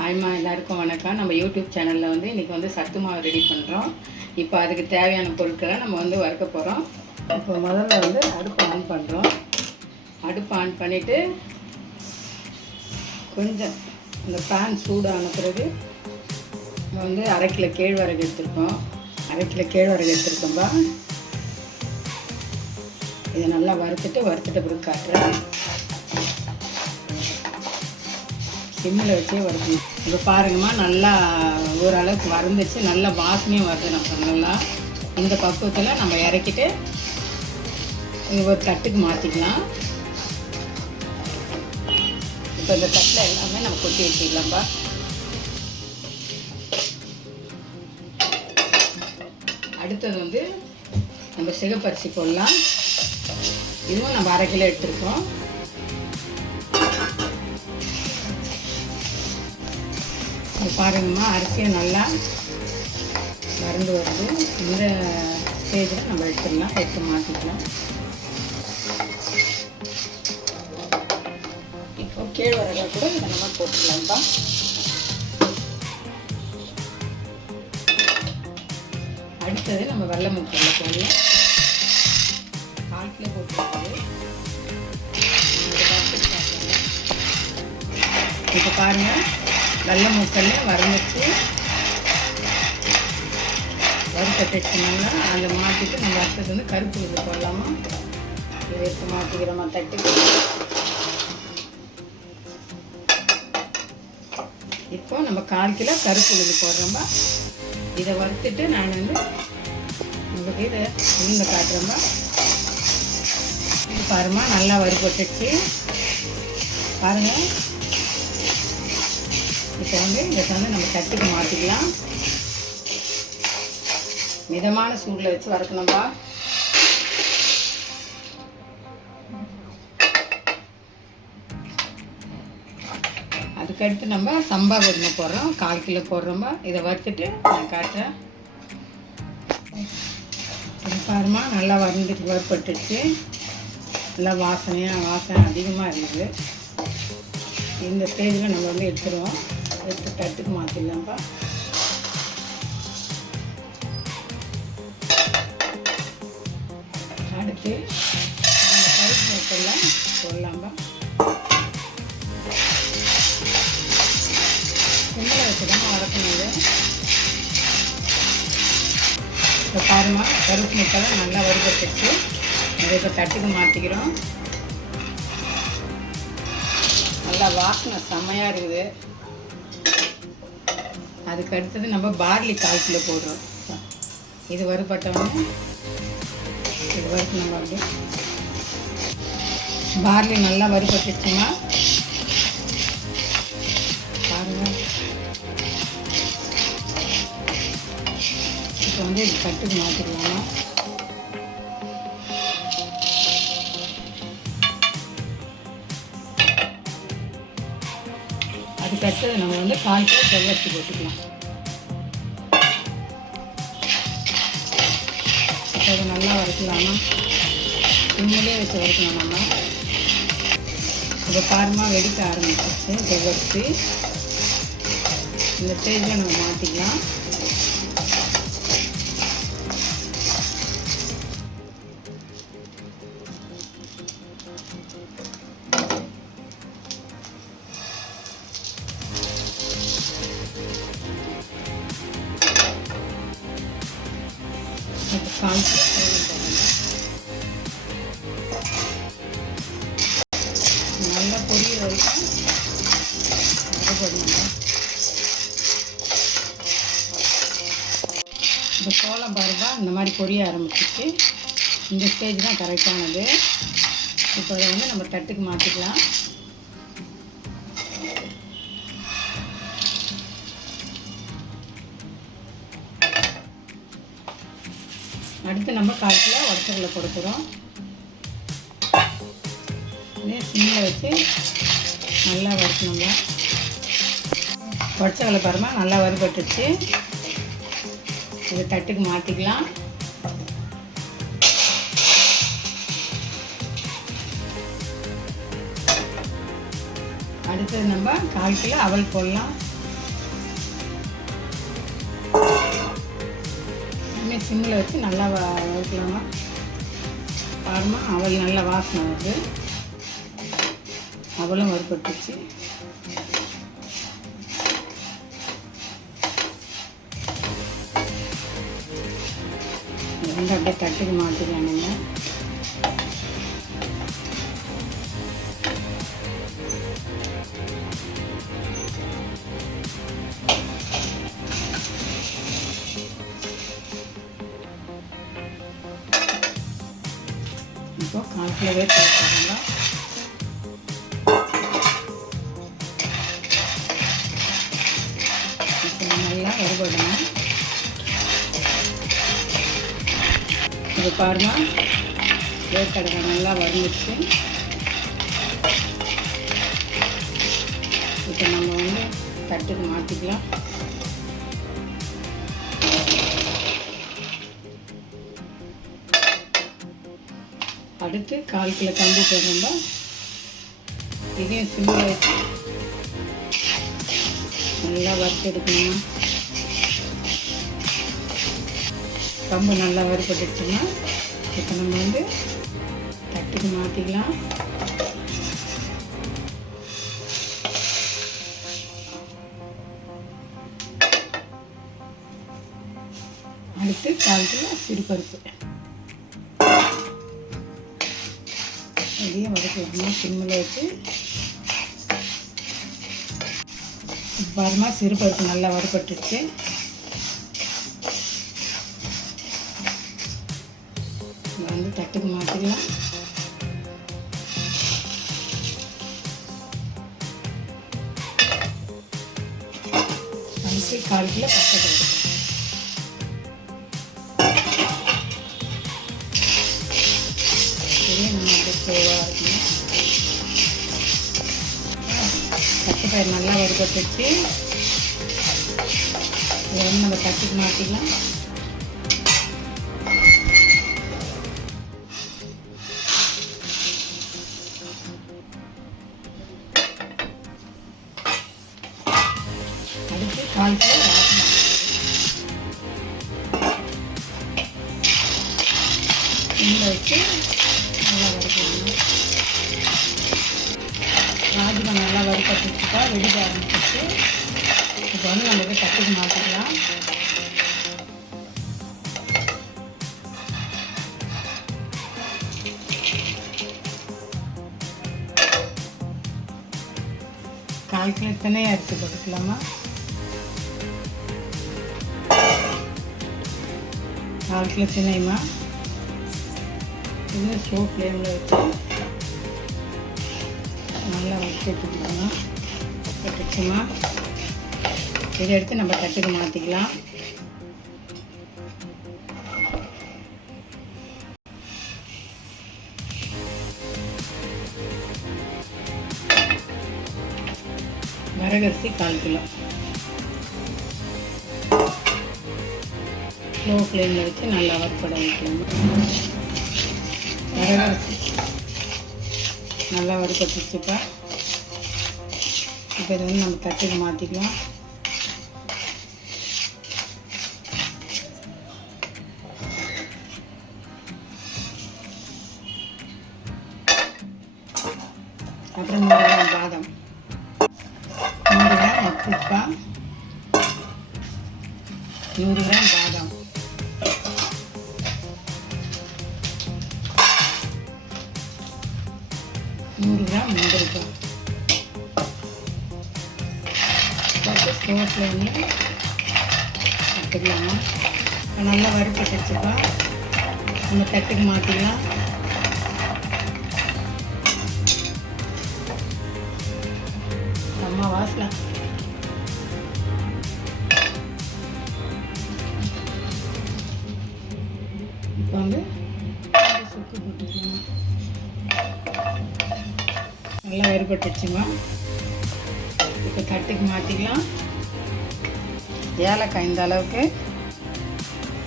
ஹாய்மா, எல்லாருக்கும் வணக்கம். நம்ம யூடியூப் சேனலில் இன்றைக்கி சத்து மாவு ரெடி பண்ணுறோம். இப்போ அதுக்கு தேவையான பொருட்களை நம்ம வறுக்க போகிறோம். இப்போ முதல்ல அடுப்பு ஆன் பண்ணுறோம். அடுப்பு ஆன் பண்ணிவிட்டு கொஞ்சம் இந்த பேன் சூடான பிறகு நம்ம 1/2 கிலோ கேழ்வரகு எடுத்துருக்கோம். 1/2 கிலோ கேழ்வரகு எடுத்துருக்கோம்பா. இதை நல்லா வறுத்துட்ட பிறகு காட்டுறேன். சிம்மில் வச்சே வறுக்கணும். இப்போ பாருங்கம்மா, நல்லா ஓரளவுக்கு வறுந்துச்சு, நல்லா வாசனையும் வருது. நம்ம நல்லா இந்த பக்குவத்தில் நம்ம இறக்கிட்டு ஒரு தட்டுக்கு மாற்றிக்கலாம். இப்போ இந்த தட்டில் எல்லாமே நம்ம கொட்டி வச்சுக்கலாம்ப்பா. அடுத்தது நம்ம சிகப்பரிசி போடலாம். இதுவும் நம்ம 1/2 கிலோ எடுத்துருக்கோம். இது பாருங்கம்மா, அரிசியும் நல்லா வறண்டு வருது. இந்த ஸ்டேஜில் நம்ம எடுத்து மாற்றிக்கலாம். இப்போ கேழ்வரகை கூட இதை நம்ம போட்டுக்கலாம்ப்பா. அடுத்தது நம்ம வெள்ளை முக்கல்ல போடலாம். 1/4 கிலோ போட்டுருக்குது. இப்போ பாருங்கள், வெள்ளை மூக்கல்ல வறுந்துச்சு, வறுத்தட்டுச்சுனால அதை மாற்றிட்டு நம்ம அடுத்தது கருப்பு இது போடலாமா. இதை எடுத்து மாற்றிக்கிறோமா தட்டுக்கு. இப்போ நம்ம 1/4 கிலோ கருப்பு உளுந்து போடுறோம்பா. இதை வறுத்துட்டு நான் உங்களுக்கு இதை உளுந்த காட்டுறோம்பா. இது பாருமா, நல்லா வறுபட்டுச்சு பாருங்கள். இப்போ இதை நம்ம தட்டுக்கு மாற்றிக்கலாம். மிதமான சூடில் வச்சு வறுக்கணும்பா. அதுக்கடுத்து நம்ம சம்பா கோதுமை போடுறோம். 1/4 கிலோ போடுறோம்பா. இதை வறுத்துட்டு நான் காட்டுறேன். பாருமா, நல்லா வறுபட்டுச்சு. நல்லா வாசனை அதிகமாக இருக்குது. இந்த ஸ்டேஜில் நம்ம எடுத்துருவோம். எடுத்து தட்டுக்கு மாற்றிடலாம்ப்பா. அடுத்து நம்ம கருப்பு மூக்கெல்லாம் போடலாம்ப்பா. சிம்மில் வச்சு தான் வளர்க்கணும். இப்போ பாருமா, கருப்பு மூக்கெல்லாம் நல்லா வறுபட்டுச்சு. அதை இப்போ தட்டுக்கு மாற்றிக்கிறோம். நல்லா வாசனை செம்மையாக இருக்குது. அதுக்கு அடுத்தது நம்ம பார்லி 1/4 கிலோ போடுறோம். இது வறுபட்டோன்னு இது வறுக்கணும். அப்படி பார்லி நல்லா வறுபட்டுச்சுன்னா பாருங்கள். இப்போ இது தட்டுக்கு மாற்றிக்கலாமா. அதுக்கடுத்தது நம்ம 1/4 கிலோ செவ்வரிசி போட்டுக்கலாம். இப்போ அதை நல்லா வறுக்கலாமா. சிம்மிலே வச்சு வறுக்கணும் நம்ம. இப்போ பாருமா, வெடிக்க ஆரம்பிச்சிச்சு செவ்வரிசி. இந்த ஸ்டேஜில் நம்ம மாற்றிக்கலாம். நல்லா பொரியிற வரைக்கும் போடணும். இப்போ சோளம் பாருப்பா, இந்த மாதிரி பொரிய ஆரம்பிச்சிச்சு. இந்த ஸ்டேஜ் தான் கரெக்டானது. இப்போ அதை நம்ம தட்டுக்கு மாற்றிக்கலாம். அடுத்து நம்ம 1/4 கிலோ உடச்சக்கடலை கொடுக்குறோம். இதே சிம்மில் வச்சு நல்லா வறுக்கணுங்க. உடச்சக்கடலை பாருமா, நல்லா வறுபட்டுச்சு. இதை தட்டுக்கு மாற்றிக்கலாம். அடுத்தது நம்ம 1/4 கிலோ அவல் போடலாம். எப்பவுமே சிம்மில் வச்சு நல்லா வறுக்கலாமா. பாருமா அவல் நல்லா வாசனை வருது. அவளும் வறுபட்டுச்சு. ரெண்டு அப்படியே தட்டுக்கு மாற்றிக்கலாங்க. இப்போ 1/4 கிலோவே போட்டுருங்க. இப்போ நல்லா வறுபடணும். இது பாருங்க, வேர்க்கடலை நல்லா வறுந்துச்சு. இப்போ நம்ம வந்து தட்டுக்கு மாற்றிக்கலாம். அடுத்து 1/4 கிலோ கம்பு போடுறோம். இதையும் சிம்மில் வச்சு நல்லா வறுத்து எடுக்கணும். கம்பு நல்லா வறுபட்டுச்சுன்னா இப்போ நம்ம வந்து தட்டுக்கு மாற்றிக்கலாம். அடுத்து 1/4 கிலோ சிறுபருப்பு இதையும் வறுக்கணும் சிம்மில் வச்சு. பாருமா சிறுபருப்பு நல்லா வறுபட்டுச்சு. வந்து தட்டுக்கு மாற்றிக்கலாம். அதுக்கு 1/4 கிலோ பச்சை நம்ம அப்படியே ஸ்லோவாக இருக்கணும். பச்சைப்பயிறு நல்லா வறுபட்டுச்சு. இதை வந்து நம்ம தட்டுக்கு மாற்றிக்கலாம். அடுத்து 1/4 கிலோ சிம்மில் வச்சு நல்லா வறுக்கணும். ராஜ்மா நல்லா வறுப்பட்டுச்சுக்கா வெடிக்க ஆரம்பிச்சிச்சு. இப்போ வந்து நம்ம தட்டுக்கு மாற்றிக்கலாம். கால் கிலோ தினையை அரிசி போட்டுக்கலாமா. 4 கிலோ தினைமா. இது ஸ்லோ ஃப்ளேமில் வச்சு நல்லா வறுத்துட்டுக்கோங்க. வறுத்துச்சுமா இதை எடுத்து நம்ம தட்டுக்கு மாற்றிக்கலாம். வரகரிசி 1/4 கிலோ ஸ்லோ ஃப்ளேமில் வச்சு நல்லா வறுப்பட வைக்கணும். வரகரிசி நல்லா வறுப்பட்டுச்சுப்பா. இப்போ இதை வந்து நம்ம தட்டுக்கு மாற்றிக்கலாம். அப்புறம் 100 கிராம் பாதாம், 100 கிராம் அப்புப்பா, 100 கிராம் பாதாம், 100 கிராம் முந்திரிக்காய் போட்டு ஸ்லோ ஃப்ளேமில் எடுத்துக்கலாமா. நல்லா வறுப்பட்டுச்சுப்பா. நம்ம தட்டுக்கு மாற்றிக்கலாம். அம்மா வாசலாம் இப்போ வந்து சுக்கு போட்டுக்கலாம். நல்லா வறுபட்டுச்சுமா. இப்போ தட்டுக்கு மாற்றிக்கலாம். ஏலக்காய் இந்த அளவுக்கு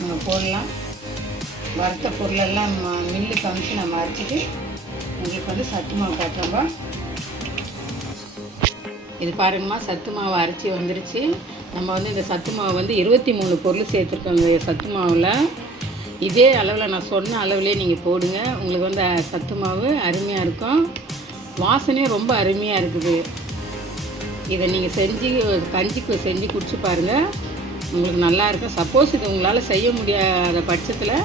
நம்ம போடலாம். வறுத்த பொருளெல்லாம் மில்லுக்கு அனுப்பிச்சு நம்ம அரைச்சிட்டு உங்களுக்கு வந்து சத்து மாவு காட்டுறோம்பா. இது பாருங்கம்மா, சத்து மாவு அரைச்சி வந்துருச்சு. நம்ம வந்து இந்த சத்து மாவு வந்து 23 பொருள் சேர்த்துருக்கோங்க சத்து மாவில். இதே அளவில் நான் சொன்ன அளவுலேயே நீங்கள் போடுங்க. உங்களுக்கு வந்து சத்து மாவு அருமையாக இருக்கும். வாசனையும் ரொம்ப அருமையாக இருக்குது. இதை நீங்கள் கஞ்சிக்கு செஞ்சு குடிச்சு பாருங்கள், உங்களுக்கு நல்லாயிருக்கும். சப்போஸ் இது உங்களால் செய்ய முடியாத பட்சத்தில்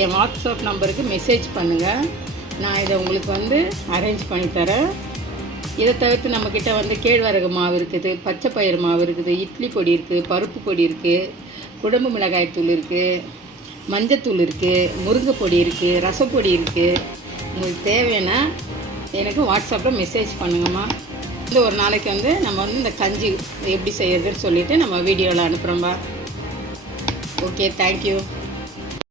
என் வாட்ஸ்அப் நம்பருக்கு மெசேஜ் பண்ணுங்கள். நான் இதை உங்களுக்கு வந்து அரேஞ்ச் பண்ணித்தரேன். இதை தவிர்த்து நம்மக்கிட்ட வந்து கேழ்வரகு மாவு இருக்குது, பச்சை பயிறு மாவு இருக்குது, இட்லி பொடி இருக்குது, பருப்பு பொடி இருக்குது, குழம்பு மிளகாய் தூள் இருக்குது, மஞ்சத்தூள் இருக்குது, முருங்கை பொடி இருக்குது, ரசப்பொடி இருக்குது. உங்களுக்கு தேவைன்னா எனக்கு வாட்ஸ்அப்பில் மெசேஜ் பண்ணுங்கம்மா. இந்த ஒரு நாளைக்கு வந்து நம்ம வந்து இந்த கஞ்சி எப்படி செய்யறதுன்னு சொல்லிவிட்டு நம்ம வீடியோவில் அனுப்புகிறோம்பா. Okay, thank you.